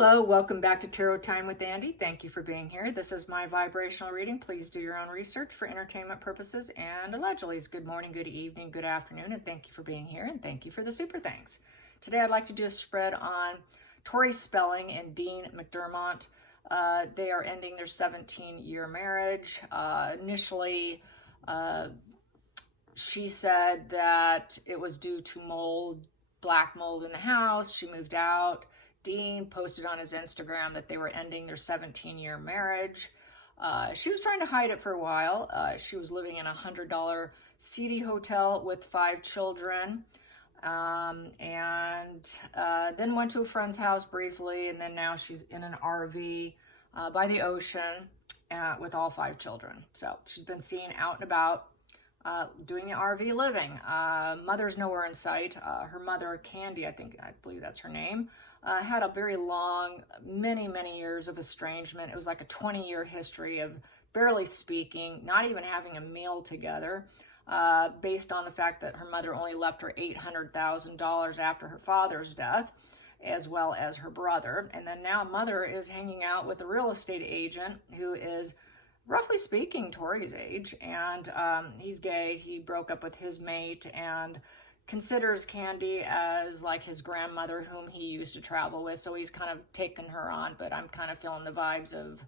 Hello, welcome back to Tarot Time with Andy. Thank you for being here. This is my vibrational reading. Please do your own research for entertainment purposes and allegedly. Good morning, good evening, good afternoon, and thank you for being here, and thank you for the super thanks. Today I'd like to do a spread on Tory Spelling and Dean McDermott. They are ending their 17-year marriage. Initially, she said that it was due to mold, black mold in the house. She moved out. Dean posted on his Instagram that they were ending their 17-year marriage. She was trying to hide it for a while. She was living in a $100 seedy hotel with 5 children, and then went to a friend's house briefly, and then now she's in an RV by the ocean with all 5 children. So she's been seen out and about doing the RV living. Mother's nowhere in sight. Her mother, Candy, I believe that's her name, had a very long, many years of estrangement. It was like a 20-year history of barely speaking, not even having a meal together, based on the fact that her mother only left her $800,000 after her father's death, as well as her brother. And then now mother is hanging out with a real estate agent who is, roughly speaking, Tory's age, and he's gay. He broke up with his mate and considers Candy as like his grandmother whom he used to travel with, so he's kind of taken her on, but I'm kind of feeling the vibes of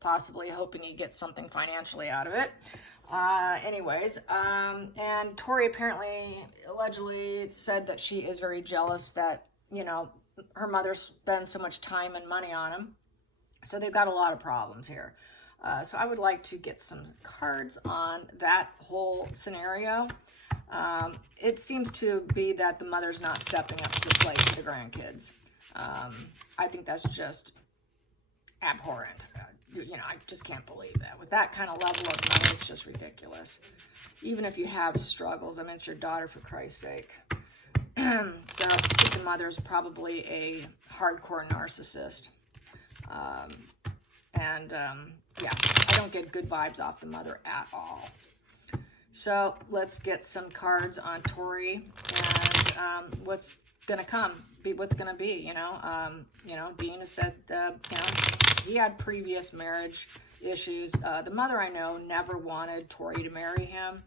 possibly hoping he gets something financially out of it. And Tory apparently, allegedly said that she is very jealous that, you know, her mother spends so much time and money on him. So they've got a lot of problems here. So I would like to get some cards on that whole scenario. It seems to be that the mother's not stepping up to the plate with the grandkids. I think that's just abhorrent. I just can't believe that. With that kind of level of money, it's just ridiculous. Even if you have struggles, I mean, it's your daughter, for Christ's sake. So I think the mother's probably a hardcore narcissist. Yeah, I don't get good vibes off the mother at all. So let's get some cards on Tory and what's gonna come, what's gonna be. Dean has said he had previous marriage issues. The mother, I know, never wanted Tory to marry him.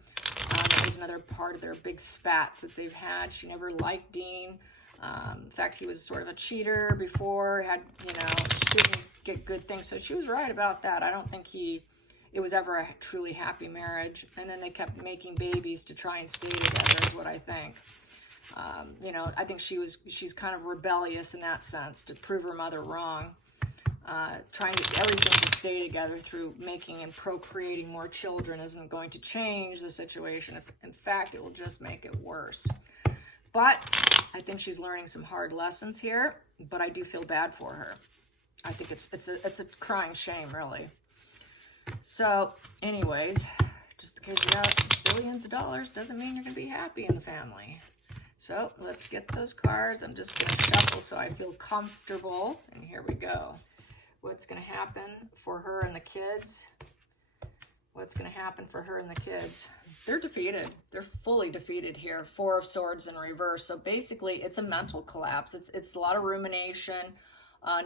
That was another part of their big spats that they've had. She never liked Dean. In fact, he was sort of a cheater before. She didn't get good things, so she was right about that. I don't think it was ever a truly happy marriage. And then they kept making babies to try and stay together, is what I think. I think she's kind of rebellious in that sense, to prove her mother wrong. Trying to everything to stay together through making and procreating more children isn't going to change the situation. In fact, it will just make it worse. But I think she's learning some hard lessons here, but I do feel bad for her. I think it's a crying shame, really. So, anyways, just because you got billions of dollars doesn't mean you're going to be happy in the family. So, let's get those cards. I'm just going to shuffle so I feel comfortable. And here we go. What's going to happen for her and the kids? What's going to happen for her and the kids? They're defeated. They're fully defeated here. 4 of Swords in reverse. So, basically, it's a mental collapse. It's a lot of rumination.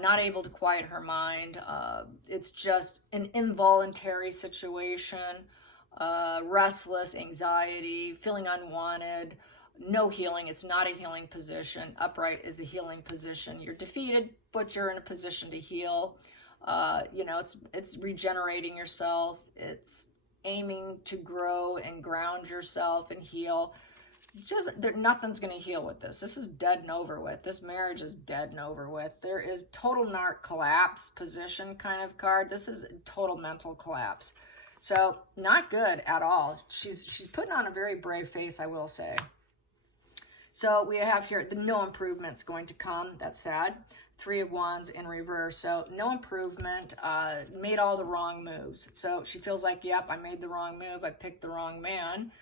Not able to quiet her mind. It's just an involuntary situation, restless, anxiety, feeling unwanted, no healing. It's not a healing position. Upright is a healing position. You're defeated, but you're in a position to heal. It's regenerating yourself. It's aiming to grow and ground yourself and heal. It's just, nothing's going to heal with this. This is dead and over with. This marriage is dead and over with. There is total narc collapse position kind of card. This is total mental collapse. So not good at all. She's putting on a very brave face, I will say. So we have here the no improvement's going to come. That's sad. 3 of Wands in reverse. So no improvement. Made all the wrong moves. So she feels like, yep, I made the wrong move. I picked the wrong man.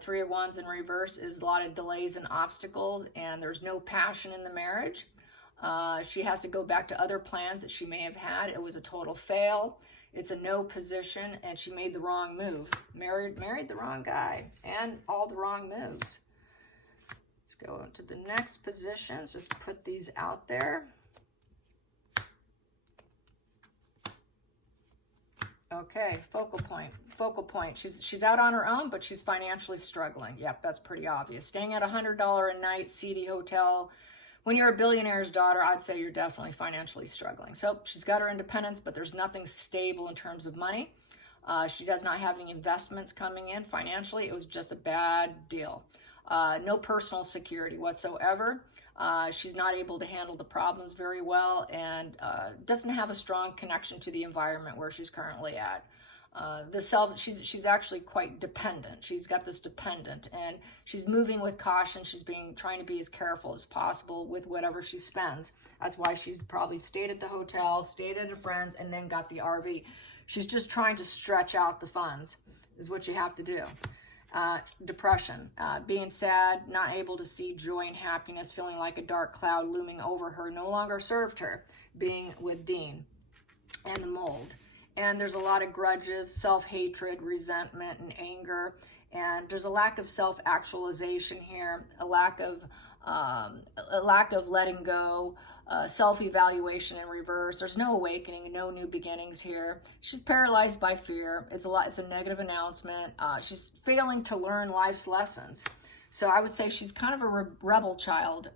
3 of Wands in reverse is a lot of delays and obstacles, and there's no passion in the marriage. She has to go back to other plans that she may have had. It was a total fail. It's a no position, and she made the wrong move. Married the wrong guy, and all the wrong moves. Let's go into the next positions. Just put these out there. Okay, focal point. Focal point. She's out on her own, but she's financially struggling. Yep, that's pretty obvious. Staying at $100 a night seedy hotel. When you're a billionaire's daughter, I'd say you're definitely financially struggling. So she's got her independence, but there's nothing stable in terms of money. She does not have any investments coming in financially. It was just a bad deal. No personal security whatsoever. She's not able to handle the problems very well, and doesn't have a strong connection to the environment where she's currently at. She's actually quite dependent. She's got this dependent, and she's moving with caution. She's trying to be as careful as possible with whatever she spends. That's why she's probably stayed at the hotel, stayed at a friend's, and then got the RV. She's just trying to stretch out the funds, is what you have to do. Depression, being sad, not able to see joy and happiness, feeling like a dark cloud looming over her, no longer served her, being with Dean and the mold. And there's a lot of grudges, self-hatred, resentment, and anger. And there's a lack of self-actualization here, a lack of letting go, self-evaluation in reverse. There's no awakening, no new beginnings here. She's paralyzed by fear. It's a negative announcement. She's failing to learn life's lessons. So I would say she's kind of a rebel child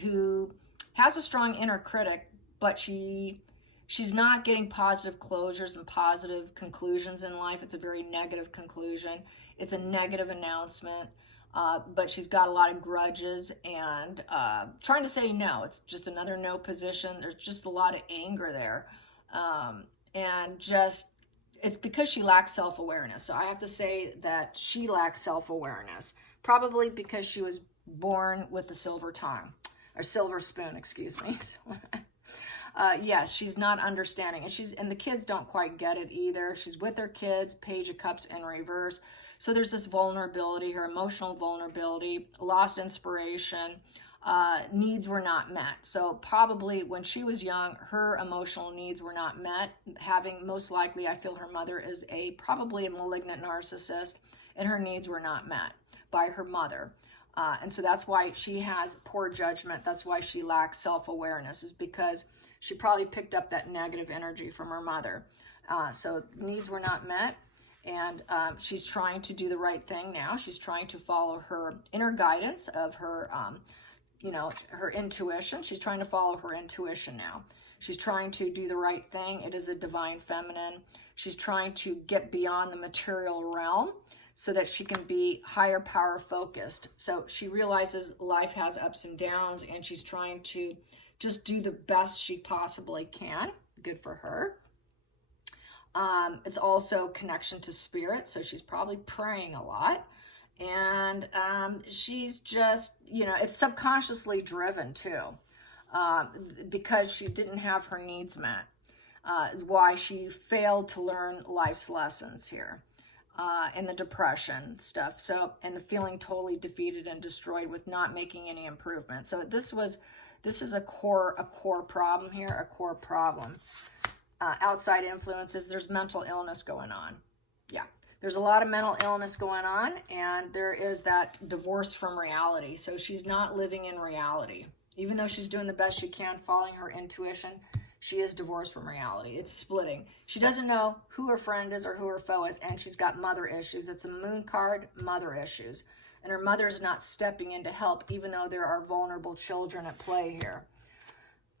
who has a strong inner critic, but she's not getting positive closures and positive conclusions in life. It's a very negative conclusion. It's a negative announcement. But she's got a lot of grudges and trying to say no. It's just another no position. There's just a lot of anger there. And it's because she lacks self-awareness. So I have to say that she lacks self-awareness, probably because she was born with a silver tongue, or silver spoon, excuse me. Yes, she's not understanding, and the kids don't quite get it either. She's with her kids, Page of Cups in reverse. So there's this vulnerability, her emotional vulnerability, lost inspiration, needs were not met. So probably when she was young, her emotional needs were not met. Most likely, I feel her mother is probably a malignant narcissist, and her needs were not met by her mother. And so that's why she has poor judgment. That's why she lacks self-awareness, is because she probably picked up that negative energy from her mother. So needs were not met, and she's trying to do the right thing now. She's trying to follow her inner guidance of her, her intuition. She's trying to follow her intuition now. She's trying to do the right thing. It is a divine feminine. She's trying to get beyond the material realm so that she can be higher power focused. So she realizes life has ups and downs, and she's trying to just do the best she possibly can. Good for her. It's also connection to spirit, so she's probably praying a lot. And she's just, it's subconsciously driven too, because she didn't have her needs met, is why she failed to learn life's lessons here. And the depression stuff. So, and the feeling totally defeated and destroyed with not making any improvement. So this is a core problem here, a core problem. Outside influences, there's mental illness going on. Yeah, there's a lot of mental illness going on, and there is that divorce from reality. So she's not living in reality. Even though she's doing the best she can, following her intuition, she is divorced from reality. It's splitting. She doesn't know who her friend is or who her foe is, and she's got mother issues. It's a moon card, mother issues. And her mother is not stepping in to help, even though there are vulnerable children at play here.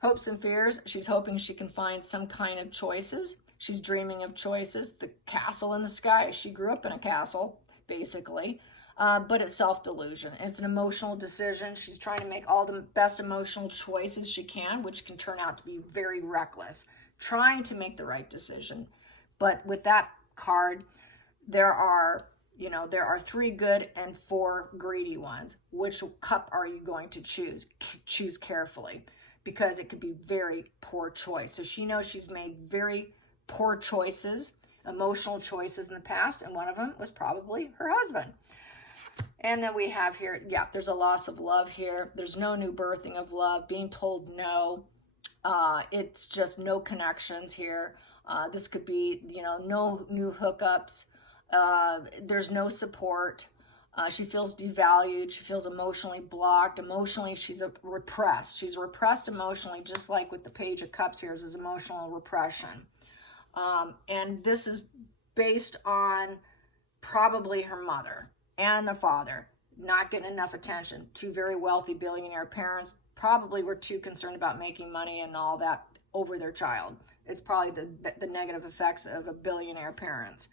Hopes and fears. She's hoping she can find some kind of choices. She's dreaming of choices. The castle in the sky. She grew up in a castle, basically. But it's self-delusion. It's an emotional decision. She's trying to make all the best emotional choices she can, which can turn out to be very reckless. Trying to make the right decision. But with that card, there are 3 good and 4 greedy ones. Which cup are you going to choose? Choose carefully, because it could be very poor choice. So she knows she's made very poor choices, emotional choices in the past, and one of them was probably her husband. And then we have here, there's a loss of love here. There's no new birthing of love, being told no. It's just no connections here. This could be, no new hookups. There's no support. She feels devalued. She feels emotionally blocked. Emotionally, she's repressed. She's repressed emotionally, just like with the Page of Cups here is emotional repression. And this is based on probably her mother and the father not getting enough attention. Two very wealthy billionaire parents probably were too concerned about making money and all that over their child. It's probably the negative effects of a billionaire parents.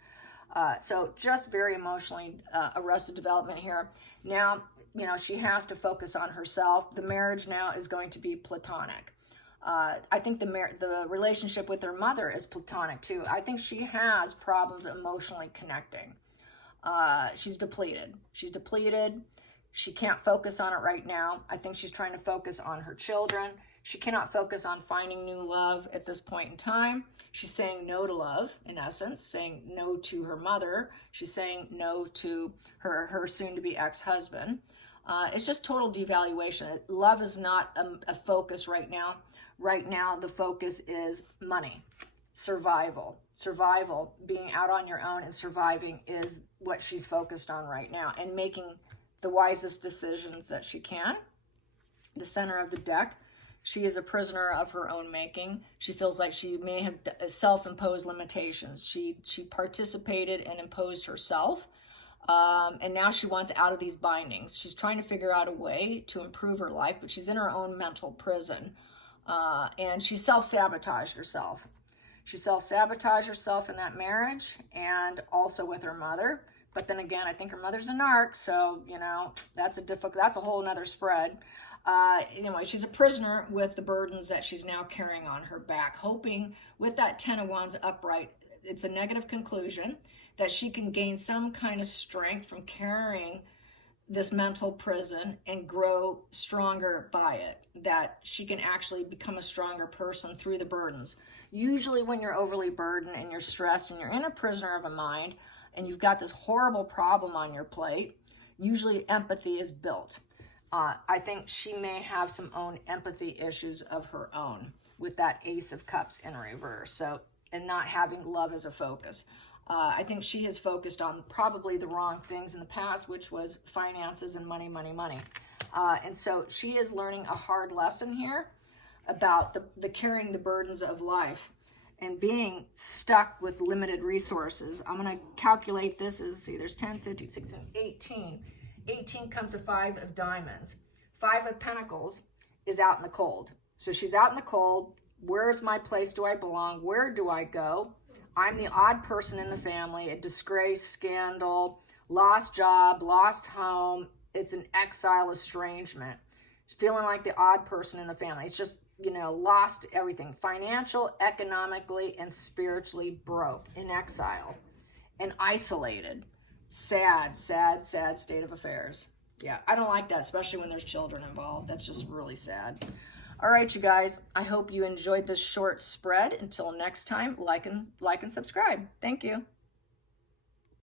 So just very emotionally arrested development here. Now, you know, she has to focus on herself. The marriage now is going to be platonic. I think the relationship with her mother is platonic too. I think she has problems emotionally connecting. She's depleted. She's depleted. She can't focus on it right now. I think she's trying to focus on her children. She cannot focus on finding new love at this point in time. She's saying no to love, in essence, saying no to her mother. She's saying no to her soon-to-be ex-husband. It's just total devaluation. Love is not a focus right now. Right now, the focus is money, survival. Survival, being out on your own and surviving is what she's focused on right now, and making the wisest decisions that she can. The center of the deck, she is a prisoner of her own making. She feels like she may have self-imposed limitations. She participated and imposed herself. And now she wants out of these bindings. She's trying to figure out a way to improve her life, but she's in her own mental prison. And she self-sabotaged herself. She self-sabotaged herself in that marriage and also with her mother. But then again, I think her mother's a narc, so, you know, that's a whole nother spread. Anyway, she's a prisoner with the burdens that she's now carrying on her back, hoping with that 10 of Wands upright, it's a negative conclusion, that she can gain some kind of strength from carrying this mental prison and grow stronger by it, that she can actually become a stronger person through the burdens. Usually when you're overly burdened and you're stressed and you're in a prisoner of a mind and you've got this horrible problem on your plate, usually empathy is built. I think she may have some own empathy issues of her own with that Ace of Cups in reverse. So, and not having love as a focus. I think she has focused on probably the wrong things in the past, which was finances and money, money, money. And so she is learning a hard lesson here about the carrying the burdens of life and being stuck with limited resources. I'm going to calculate this as, see, there's 10, 15, 16, 18. 18 comes to 5 of diamonds. 5 of pentacles is out in the cold. So she's out in the cold. Where's my place? Do I belong? Where do I go? I'm the odd person in the family, a disgrace, scandal, lost job, lost home. It's an exile, estrangement. It's feeling like the odd person in the family. It's just, you know, lost everything. Financial, economically, and spiritually broke, in exile, and isolated. Sad, sad, sad state of affairs. Yeah, I don't like that, especially when there's children involved. That's just really sad. All right, you guys, I hope you enjoyed this short spread. Until next time, like and subscribe. Thank you.